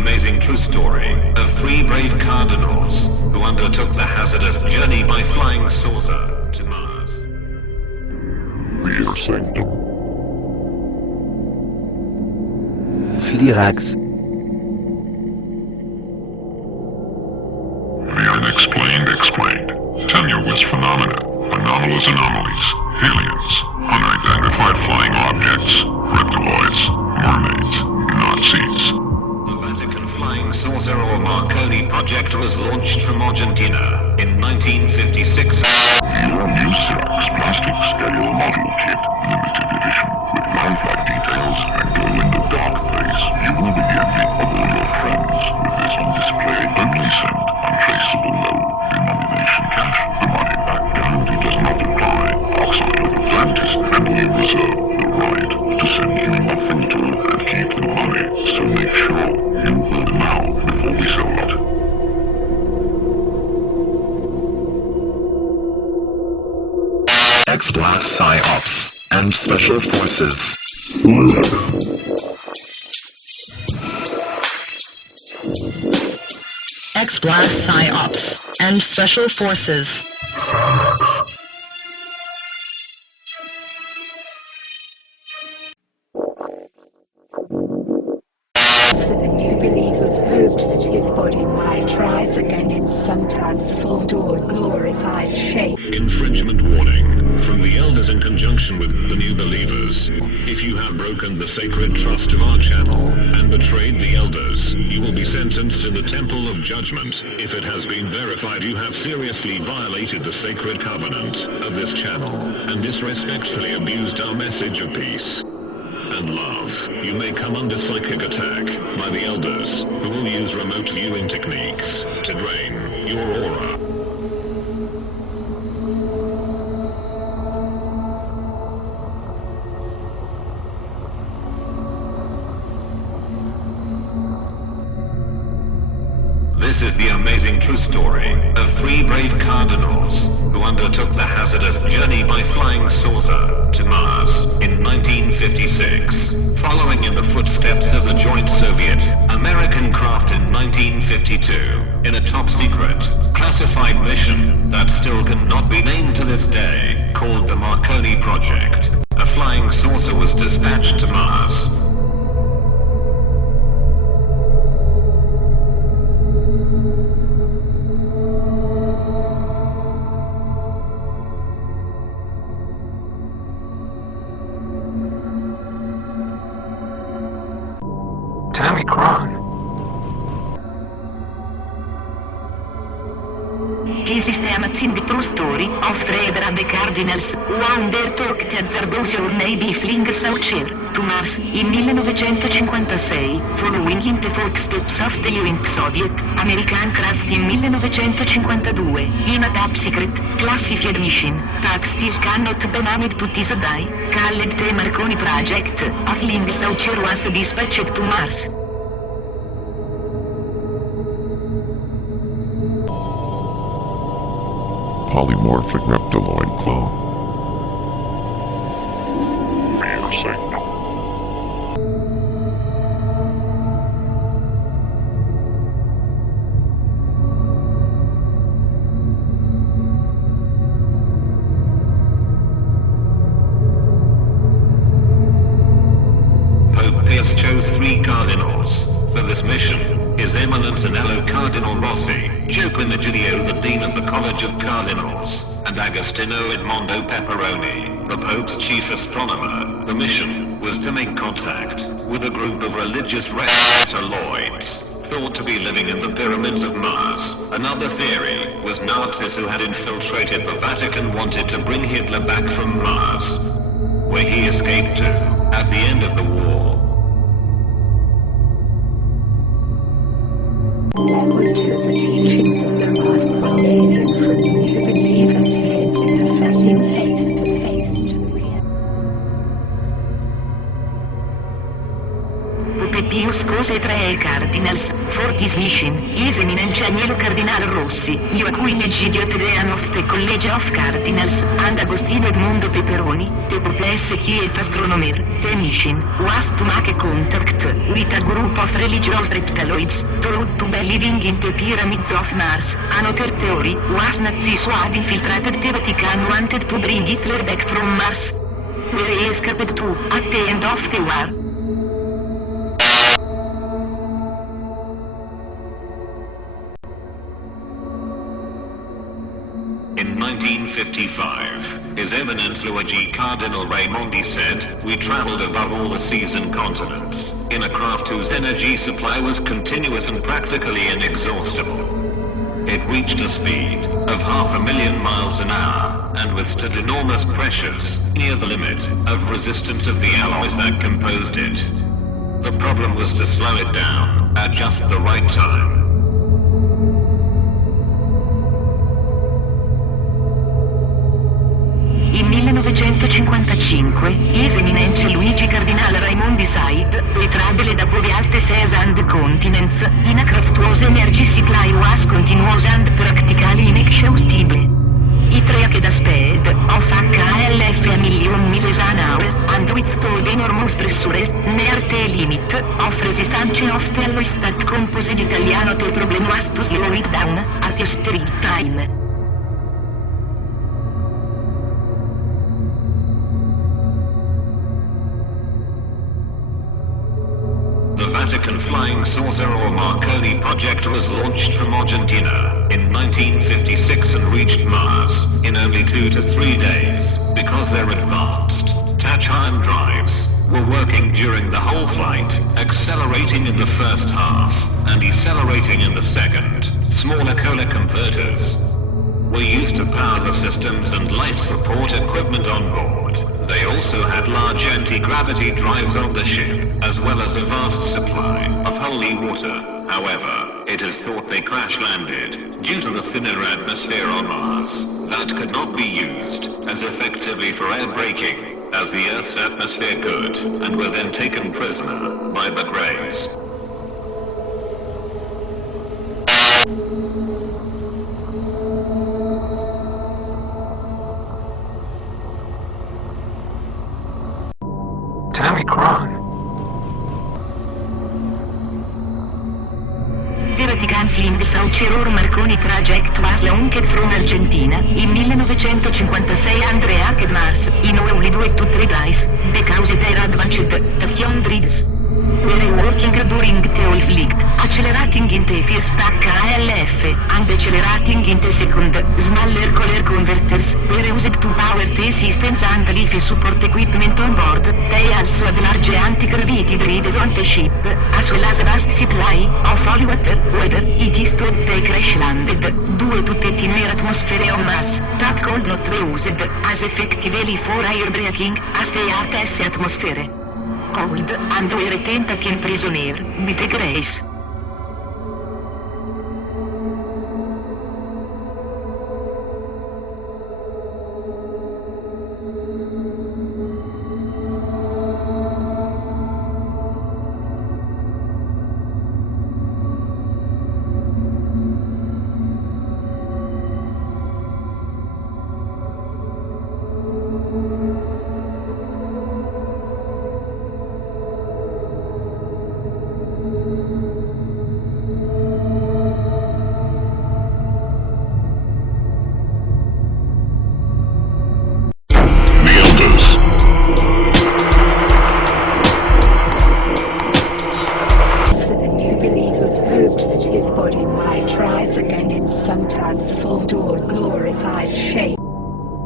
amazing true story of three brave cardinals who undertook the hazardous journey by flying saucer to Mars. Rear Sanctum. Flirax. The unexplained explained. Tenuous phenomena, anomalous anomalies, aliens, unidentified flying objects, reptiloids, mermaids, Nazis. The Vatican Flying Saucer or Marconi project was launched from Argentina in 1956. Your new Sirax plastic scale model kit, limited edition, with lifelike details and glow-in-the-dark face. You will be the envy of all your friends with this on display. Only send untraceable no-denomination cash. The money-back guarantee does not apply outside of Atlantis, and we reserve the right to send you nothing at all and keep the money, so make sure you order now before we sell out. X-Black PsyOps and Special Forces. X-Black PsyOps and Special Forces. For the new believers hoped that his body might rise again in some transformed or glorified shape. Infringement warning from the elders in conjunction with the new believers. If you have broken the sacred trust of our channel and betrayed the elders, you will be sentenced in the Temple of Judgment. If it has been verified you have seriously violated the sacred covenant of this channel and disrespectfully abused our message of peace and love, you may come under psychic attack by the elders, who will use remote viewing techniques to drain your aura. This is the amazing true story of three brave cardinals who undertook the hazardous journey by flying saucer to Mars in 1956, following in the footsteps of the joint Soviet-American craft in 1952 in a top-secret, classified mission that still cannot be named to this day, called the Marconi Project. A flying saucer was dispatched to Mars. Tammy Cron. Il sistema Cindy True Story offre the Cardinals, Wonder Talk Hazardous Journey Flying Saucer to Mars in 1956, following in the footsteps of the Young Soviet American craft in 1952, in a top secret, classified mission, that still cannot be named to this day, called the Marconi Project, a flying saucer was dispatched to Mars. Polymorphic reptiloid clone. Rear Sanctum. Pope Pius chose three cardinals for this mission. His Eminence Anello Cardinal Rossi, Gioacchino Giglio, the Dean of the College of Cardinals, and Agostino Edmondo Pepperoni, the Pope's chief astronomer. The mission was to make contact with a group of religious reptiloids, thought to be living in the pyramids of Mars. Another theory was Nazis who had infiltrated the Vatican wanted to bring Hitler back from Mars, where he escaped to at the end of the war. That was to the teachings of the gospel alien from the new believers head in a setting face to face to the real. Pope Pius cose tre Cardinals, for this mission, his eminence Agnello Cardinal Rossi, Rossi, Joaquin Egidio Tedean of the College of Cardinals, and Agostino Edmondo Peperoni, the Pope Kie Astronomer, the mission was to make contact with a group of religious reptiloids, thought to be living in the pyramids of Mars. Another theory was Nazis who had infiltrated the Vatican wanted to bring Hitler back from Mars, where he escaped to at the end of the war. In 1955, His Eminence Luigi Cardinal Raimondi said, "We traveled above all the seas and continents, in a craft whose energy supply was continuous and practically inexhaustible. It reached a speed of 500,000 miles an hour, and withstood enormous pressures, near the limit of resistance of the alloys that composed it. The problem was to slow it down, at just the right time." In 1955, His Eminence Luigi Cardinale Raimondi said, "We traveled above all the seas and continents, in a craft whose energy supply was continuous and practically inexhaustible. It reached a speed of HLF a million miles an hour, and withstood enormous pressures, near the limit of resistance of the alloys that composed Italiano. The problem was to slow it down, at just the right time." The Vatican Flying Saucer or Marconi project was launched from Argentina in 1956 and reached Mars in only 2 to 3 days, because their advanced tachyon drives were working during the whole flight, accelerating in the first half and decelerating in the second. Smaller Kohler converters were used to power the systems and life support equipment on board. They also had large anti-gravity drives on the ship, as well as a vast supply of holy water. However, it is thought they crash-landed due to the thinner atmosphere on Mars that could not be used as effectively for air braking as the Earth's atmosphere could, and were then taken prisoner by the Greys. Tammy Cron. The Vatican Flying Saucer or Marconi project was launched from Argentina in 1956 and reached Mars in only 2 to 3 days, because their advanced tachyon drives were working during the whole flight, accelerating in the first HLF and decelerating in the second. Smaller Kohler converters were used to power the systems and life support equipment on board. They also had large anti-gravity drives on the ship, as well as a vast supply of holy water. Whether it is to they crash-landed due to the thinner atmosphere on Mars that could not be used as effectively for air braking as the Earth's atmosphere. Cold, and were taken prisoner with the Greys.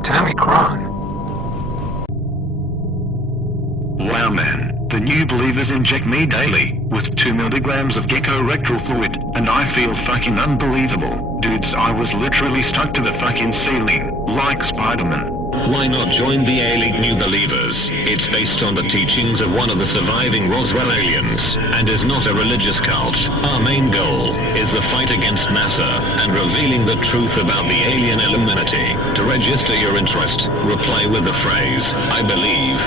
Tammy Cron. Wow man, the new believers inject me daily with 2 milligrams of gecko rectal fluid, and I feel fucking unbelievable. Dudes, I was literally stuck to the fucking ceiling, like Spider-Man. Why not join the A-League New Believers? It's based on the teachings of one of the surviving Roswell aliens, and is not a religious cult. Our main goal is the fight against NASA, and revealing the truth about the alien Illuminati. To register your interest, reply with the phrase, "I believe."